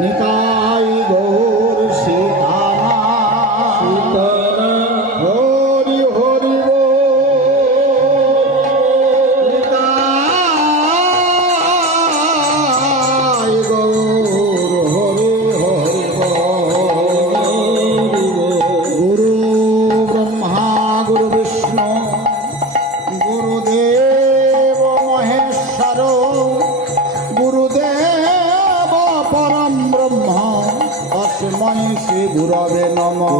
নিতাই গৌর সীতানাথ হরি হরি নিতাই গৌর হরি হরি গুরু ব্রহ্মা গুরু বিষ্ণু গুরুদেব মহেশ্বর গুরুদেব পরম ব্রহ্ম তস্मै শ্রী গুরবে নমঃ।